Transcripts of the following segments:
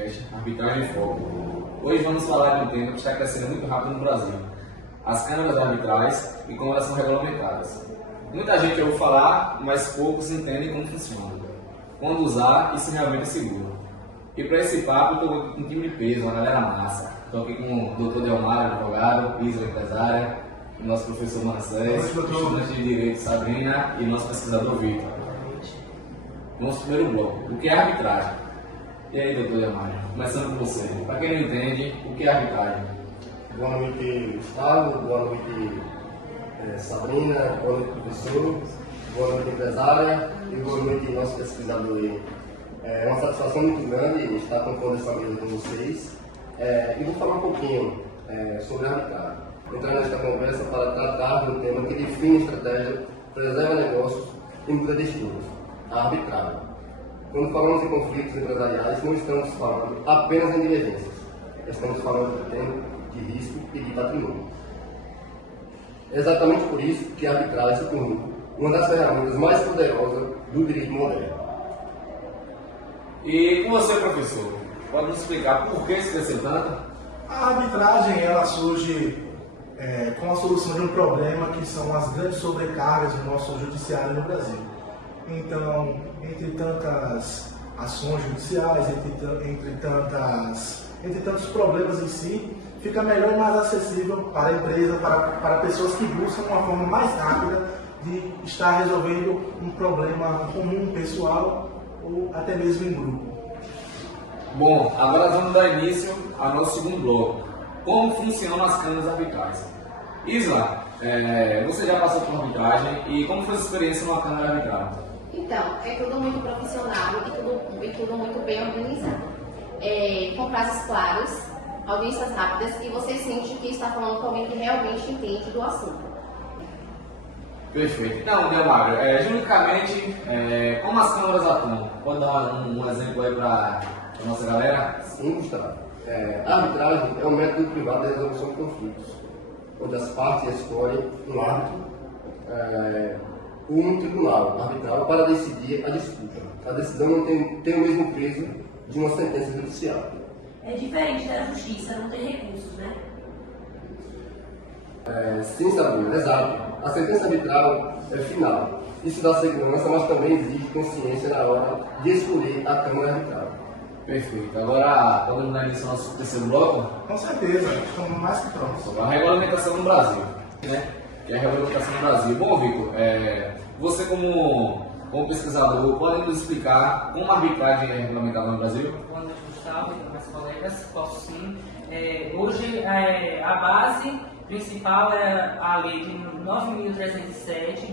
podcast Arbitragem em Foco. Hoje vamos falar de um tema que está crescendo muito rápido no Brasil: as câmaras arbitrais e como elas são regulamentadas. Muita gente ouve falar, mas poucos entendem como funciona, quando usar e se realmente é seguro. E para esse papo, eu estou com um time de peso, uma galera massa. Estou aqui com o Dr. Delmar, advogado, Isla, empresária, o nosso professor Manassés, estudante de Direito, Sabrina, e nosso pesquisador Vitor. Nosso primeiro bloco: o que é arbitragem? E aí, doutor Delmar, começando com você. Para quem não entende, o que é arbitragem? Boa noite, Gustavo. Boa noite, Sabrina. Boa noite, professor. Boa noite, empresária. E boa noite, nosso pesquisador. É uma satisfação muito grande estar compondo essa mesa com vocês. E vou falar um pouquinho sobre a arbitragem. Entrar nesta conversa para tratar de um tema que define estratégia, preserva negócios e muda destinos: a arbitragem. Quando falamos em conflitos empresariais, não estamos falando apenas em divergências. Estamos falando de tempo, de risco e de patrimônio. É exatamente por isso que a arbitragem se tornou uma das ferramentas mais poderosas do direito moderno. E com você, professor, pode nos explicar por que se cresceu tanto? A arbitragem ela surge com a solução de um problema que são as grandes sobrecargas do nosso judiciário no Brasil. Então, entre tantas ações judiciais, entre tantos problemas em si, fica melhor e mais acessível para a empresa, para pessoas que buscam uma forma mais rápida de estar resolvendo um problema comum, pessoal ou até mesmo em grupo. Bom, agora vamos dar início ao nosso segundo bloco: como funcionam as câmaras arbitrais. Isla, você já passou por arbitragem e como foi a sua experiência numa câmara arbitral? Então, é tudo muito profissional e tudo muito bem organizado. Com prazos claros, audiências rápidas, e você sente que está falando com alguém que realmente entende do assunto. Perfeito. Então, Delmar, juridicamente, como as câmaras atuam? Pode dar um exemplo aí para a nossa galera? Sim, Gustavo. A arbitragem é um método privado de resolução de conflitos, onde as partes escolhem um árbitro ou um tribunal arbitral para decidir a disputa. A decisão não tem o mesmo peso de uma sentença judicial. É diferente da justiça, não tem recursos, né? Sim, Sabrina, exato. A sentença arbitral é final. Isso dá segurança, mas também exige consciência na hora de escolher a Câmara Arbitral. Perfeito. Agora, podemos dar início ao nosso terceiro bloco? Com certeza, estamos mais que prontos. Sobre a regulamentação no Brasil, né? Que é a regulamentação no Brasil. Bom, Vitor, você como pesquisador, pode nos explicar como a arbitragem é regulamentada no Brasil? Boa noite, Gustavo e meus colegas. Posso sim. Hoje, a base principal é a lei de 9.307 de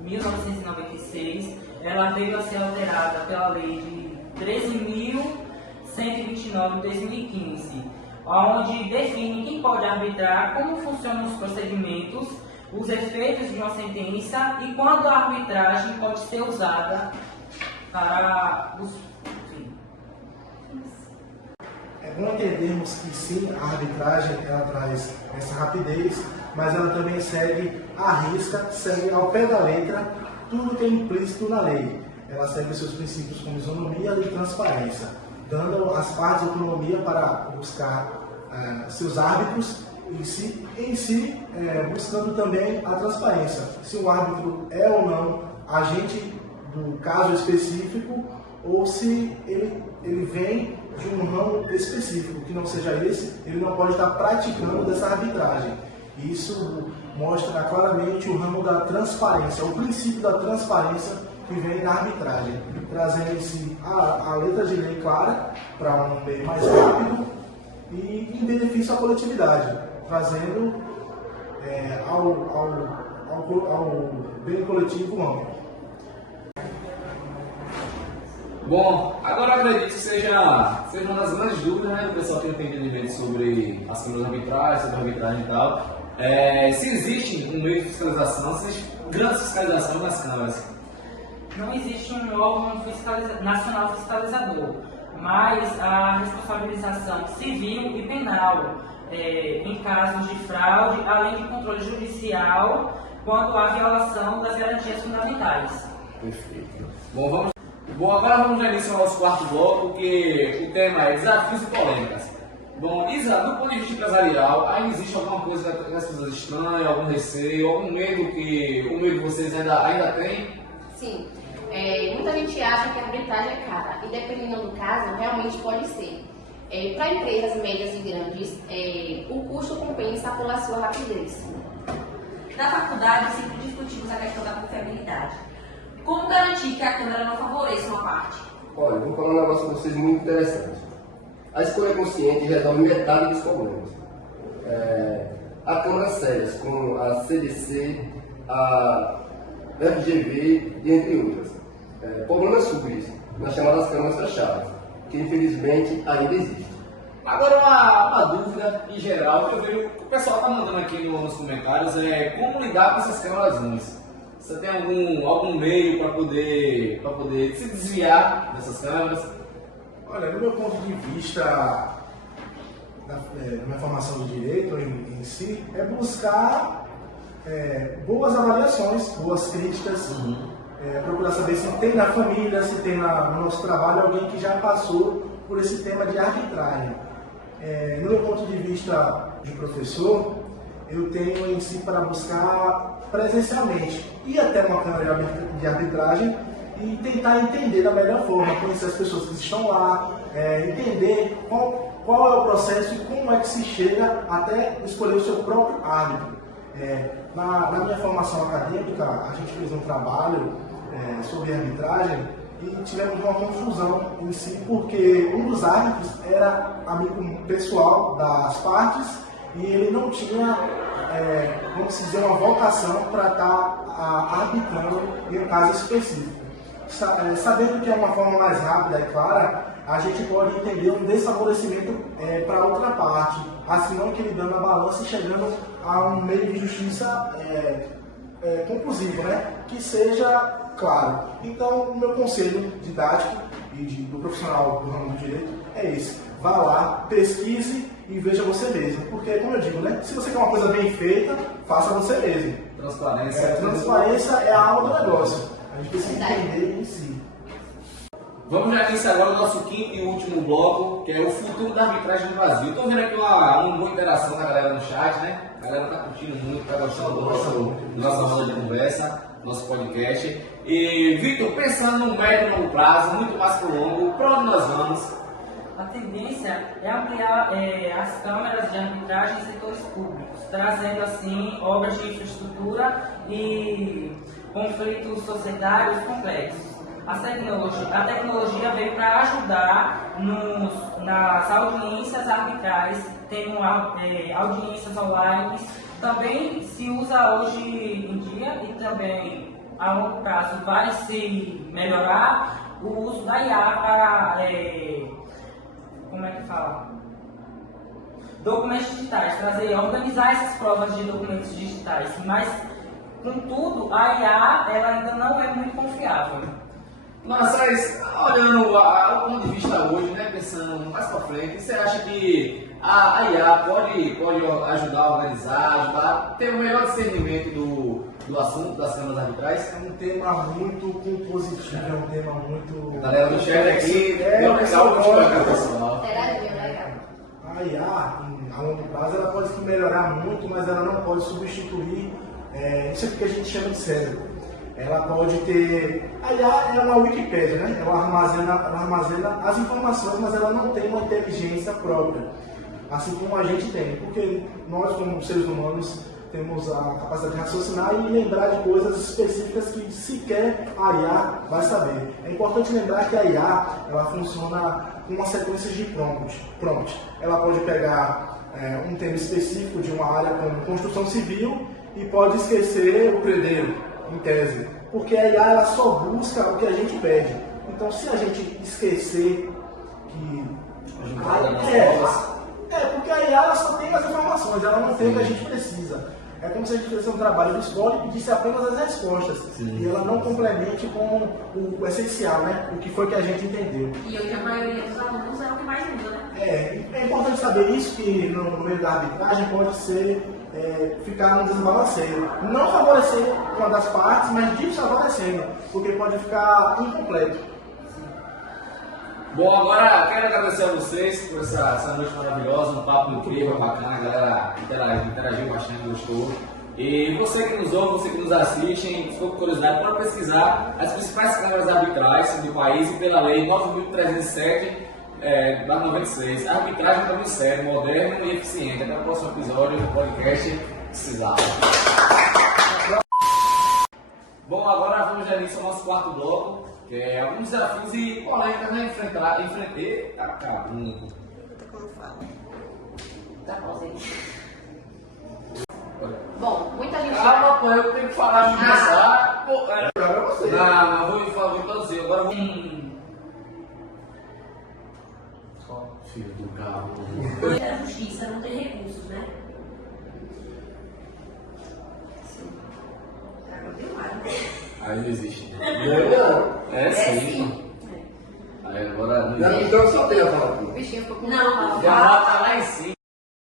1996. Ela veio a ser alterada pela lei de 13.129 de 2015, onde define quem pode arbitrar, como funcionam os procedimentos, os efeitos de uma sentença e quando a arbitragem pode ser usada para os... É bom entendermos que sim, a arbitragem ela traz essa rapidez, mas ela também segue à risca, segue ao pé da letra tudo que é implícito na lei. Ela segue seus princípios como isonomia e transparência, dando às partes autonomia para buscar seus árbitros em si, buscando também a transparência. Se o árbitro é ou não agente do caso específico ou se ele vem de um ramo específico, que não seja esse, ele não pode estar praticando dessa arbitragem. Isso mostra claramente o ramo da transparência, o princípio da transparência que vem na arbitragem, trazendo em si a letra de lei clara para um meio mais rápido e em benefício à coletividade, trazendo ao bem coletivo amplo. Bom, agora acredito que seja uma das grandes dúvidas, né, do pessoal que tem entendimento sobre as câmaras arbitrais, sobre a arbitragem e tal. Se existe um meio de fiscalização, se existe grande fiscalização nas câmaras. Não existe um órgão nacional fiscalizador, mas a responsabilização civil e penal em casos de fraude, além de controle judicial quando há violação das garantias fundamentais. Perfeito. Bom, Bom, agora vamos dar início ao nosso quarto bloco, que o tema é desafios e polêmicas. Bom, Isa, do ponto de vista empresarial, ainda existe alguma coisa que as pessoas estranham, algum receio, algum medo que o medo de vocês ainda tem? Sim. Muita gente acha que a arbitragem é cara e dependendo do caso, realmente pode ser. Para empresas médias e grandes, o custo compensa pela sua rapidez. Na faculdade, sempre discutimos a questão da confiabilidade. Como garantir que a câmera não favoreça uma parte? Olha, vou falar um negócio para vocês muito interessante. A escolha consciente resolve metade dos problemas. Há câmaras sérias, como a CDC, a FGV e entre outras. Problemas surgem nas chamadas câmaras fechadas, que infelizmente ainda existem. Agora uma dúvida em geral que eu vejo que o pessoal está mandando aqui nos comentários é como lidar com essas câmeras ruins. Você tem algum meio para poder se desviar dessas câmeras? Olha, no meu ponto de vista, na minha formação de direito em si, é buscar boas avaliações, boas críticas, procurar saber se tem na família, se tem no nosso trabalho alguém que já passou por esse tema de arbitragem. No meu ponto de vista de professor, eu tenho em si para buscar presencialmente ir até uma câmara de arbitragem e tentar entender da melhor forma, conhecer as pessoas que estão lá, entender qual é o processo e como é que se chega até escolher o seu próprio árbitro. Na minha formação acadêmica, a gente fez um trabalho sobre arbitragem e tivemos uma confusão em si, porque um dos árbitros era amigo pessoal das partes e ele não tinha, vamos dizer, uma vocação para estar arbitrando em um caso específico. Sabendo que é uma forma mais rápida e clara, a gente pode entender um desfavorecimento para outra parte, assim não equilibrando a balança e chegando a um meio de justiça conclusivo, né? Que seja claro. Então, o meu conselho didático e do profissional do ramo do direito é esse: vá lá, pesquise e veja você mesmo, porque, como eu digo, né? Se você quer uma coisa bem feita, faça você mesmo. Transparência. Transparência é a alma do negócio. A gente precisa entender em si. Vamos já iniciar agora o nosso quinto e último bloco, que é o futuro da arbitragem no Brasil. Estou vendo aqui uma boa interação da galera no chat, né? A galera está curtindo muito, está gostando da nossa roda de conversa, nosso podcast. E, Vitor, pensando no médio e longo prazo, muito mais para o longo, para onde nós vamos? A tendência é ampliar as câmaras de arbitragem em setores públicos, trazendo assim obras de infraestrutura e conflitos societários complexos. A tecnologia veio para ajudar nas audiências arbitrais, tendo audiências online. Também se usa hoje em dia e também a longo prazo vai se melhorar o uso da IA para documentos digitais, organizar essas provas de documentos digitais, mas contudo a IA ela ainda não é muito confiável. Nossa, mas olhando o ponto de vista hoje, né, pensando mais para frente, você acha que a IA pode ajudar a organizar, ajudar a ter o melhor discernimento do assunto das câmaras arbitrais? É um tema muito compositivo, é um tema muito... A galera do chat aqui, o pessoal gosta. pessoal. A IA, a longo prazo, ela pode melhorar muito, mas ela não pode substituir isso aqui que a gente chama de cérebro. Ela pode ter... A IA é uma Wikipédia, né? Ela armazena as informações, mas ela não tem uma inteligência própria, assim como a gente tem, porque nós, como seres humanos, temos a capacidade de raciocinar e lembrar de coisas específicas que sequer a IA vai saber. É importante lembrar que a IA ela funciona com uma sequência de prompt. Ela pode pegar um tema específico de uma área como construção civil e pode esquecer o predeiro, em tese, porque a IA ela só busca o que a gente pede. Então, se a gente esquecer que... porque a IA ela só tem as informações, ela não tem o que a gente precisa. É como se a gente fizesse um trabalho de escola e pedisse apenas as respostas. Sim. E ela não complemente com o essencial, né? O que foi que a gente entendeu. E hoje a maioria dos alunos é o que mais usa, né? É importante saber isso, que no meio da arbitragem pode ser ficar num desbalanceio. Não favorecer uma das partes, mas desfavorecendo, porque pode ficar incompleto. Bom, agora quero agradecer a vocês por essa noite maravilhosa, um papo incrível, bacana, a galera interagiu bastante, gostou. E você que nos ouve, você que nos assiste, se for com curiosidade, pode pesquisar as principais câmaras arbitrais do país e pela lei 9.307 da 96. A arbitragem é muito sério, moderno e eficiente. Até o próximo episódio do podcast Precisava. Bom, agora vamos já iniciar o nosso quarto bloco, que é alguns desafios e polêmicas a enfrentar. Tá bom, gente. Bom, muita gente. Calma, pô, eu tenho que falar de começar. Pô, Joga você. não, vou introduzir. Agora vou. Filho do carro. A justiça não tem recursos, né? Não tem mais. Aí não existe. Não. É sim. sim. Aí agora não Não, existe. então só tem a falar. O bichinho ficou com Não, Já bota lá em cima.